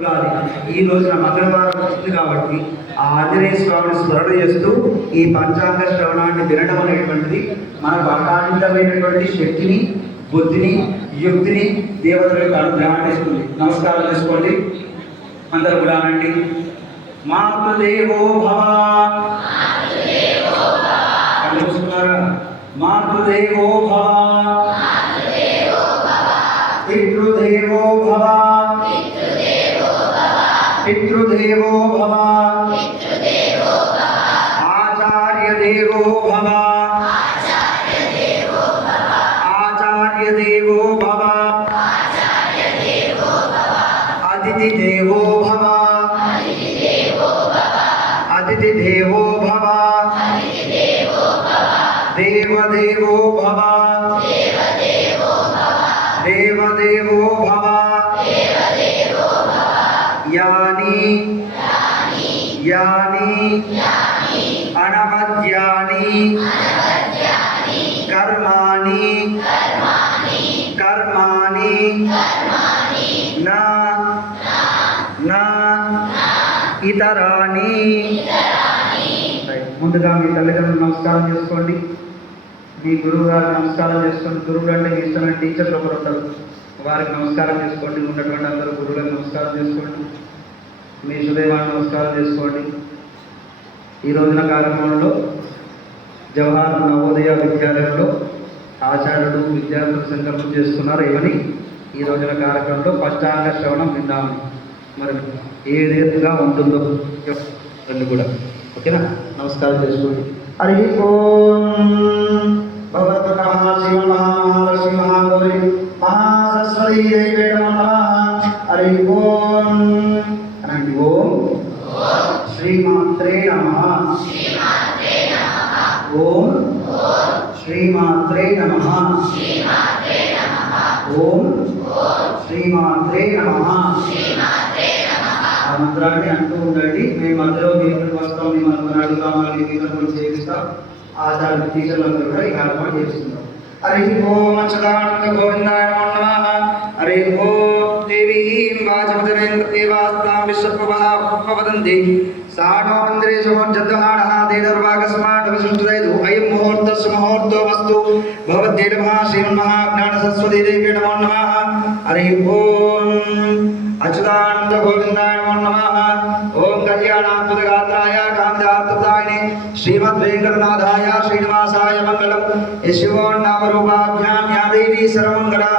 ఈ రోజున మంగళవారం వస్తుంది కాబట్టి ఆ ఆంజనేయ స్వామిని స్మరణ చేస్తూ ఈ పంచాంగ శ్రవణాన్ని వినడం అనేటువంటిది మనకు అకాంతమైనటువంటి శక్తిని, బుద్ధిని, యుక్తిని దేవతలకు అనుగ్రహం ఇస్తుంది. నమస్కారం చేసుకోండి అందరూ కూడా అనండి. మాతృదేవో భవ. చూస్తున్నారా? మాతృదేవో భవ, పితృదేవో భవ, పితృదేవో భవ, ఆచార్యదేవో భవ, ఆచార్యదేవో భవ, అతిథిదేవో భవ, అతిథిదేవో భవ, దేవదేవో భవ, దేవదేవో భవ, యాని యాని అనవద్యాని కర్మాణి కర్మాణి నా నా ఇతరాని. ముందుగా మీ తల్లిదండ్రులు నమస్కారం చేసుకోండి. మీ గురువు గారు నమస్కారం చేసుకోండి. గురువులు అంటే మీ ఇష్టమైన టీచర్లు ఒకరు ఉంటారు, వారికి నమస్కారం చేసుకోండి. ఉన్నటువంటి అందరూ గురువులకు నమస్కారం చేసుకోండి. మీ సుదేవాన్ని నమస్కారం చేసుకోండి. ఈ రోజున కార్యక్రమంలో జవహర్ నవోదయ విద్యాలయంలో ఆచార్యులు విద్యార్థులు సంకల్పం చేస్తున్నారు. ఏమని ఈ రోజున కార్యక్రమంలో పంచాంగ శ్రవణం విందామని. మరి ఏ రీతిగా ఉంటుందో రెండు కూడా ఓకేనా? నమస్కారం చేసుకోండి. హరి ఓం భగవత్ శ్రీ మహాలక్ష్మి మహాగౌరి మహాసరస్వతీ దేవే నమః. హరి ఓం అనండి. ఓం శ్రీమాత్రే నమః. ఓం శ్రీమాత్రే నమః. ఓం శ్రీమాత్రే నమః. ఆ మంత్రాన్ని అంటూ ఉండండి. మేము మధ్యలో మీరు వస్తాం, మిమ్మల్ని అడుగుతాం, మీరు చేపిస్తాం. ఆచార్య టీచర్లందరూ కూడా ఈ కార్యక్రమం చేస్తున్నాం. హరి ఓం అచ్యుతానంద గోవిందాయ నమః. హరి ఓం దేవీం వాచమతరేంద్ర దేవాస్తాం విశ్వప్రభా వదంతి సానో మందిరే సమోర్జద్హానః దేదర్వాగస్మాడవసుష్ఠదైదు అయం ముహూర్తస్సు ముహూర్తో వస్తు భవద్దే నమః. శ్రీమన్మహాజ్ఞాన సరస్వతీ దేవే నమో నమః. హరి ఓం అచ్యుతానంద గోవిందాయ నమో నమః. ఓం కళ్యాణాద్భుత గాత్రాయ కామితార్థప్రదాయినే శ్రీమద్వేంకటనాథాయ శ్రీనివాసాయ మంగళం. యశివో నామరూపాభ్యాం యా దేవీ సర్వమంగళా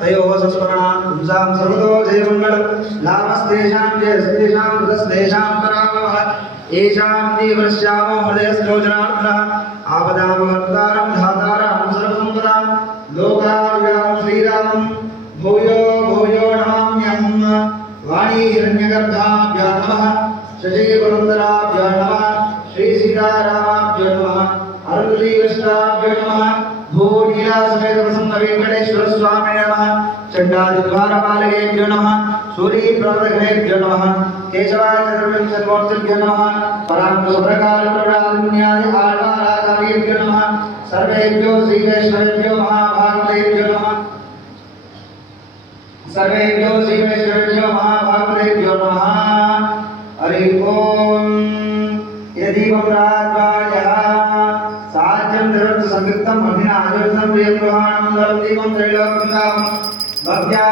తయోః సంస్మరణాత్ పుంసాం సర్వతో జయమంగళం. లాభస్తేషాం జయస్తేషాం హృదస్తేషాం పరామః. ఏషాం దీవశ్యామో హృదయశ్లోచనార్థః ఆపదామహర్తారం ధాతారం సర్వసంపదాం లోకాభిరామం శ్రీరామం భూయో భూయో నమామ్యహం. వాణీ హిరణ్యగర్భాభ్యో నమః. శశీపురందరాభ్యో నమః. శ్రీ సీతారామాభ్యో నమః. అరుణీకృష్ణాభ్యో నమః. భూనీలాసమేత ప్రసన్న వెంకటేశ్వర స్వామి నమః. చండాదిద్వారపాలకేభ్యో నమః. సూరీప్రవర్తకేభ్యో నమః. కేశవాచర్వింశతిమూర్తిభ్యో నమః. పరాంకుశప్రకారప్రడాదిన్యాది ఆళ్వారాచార్యేభ్యో నమః. సర్వేభ్యో శ్రీవైష్ణవేభ్యో మహాభాగవతేభ్యో నమః. సర్వేభ్యో శ్రీవైష్ణవేభ్యో మహాభాగవతేభ్యో నమః. హరి ఓం యదీవం రాజ్వాయః సాధ్యం ధరత్ సంకృతం అగ్నినా ఆజోతం ప్రియం గృహాణం దీపం త్రైలోక్యం భక్త్యా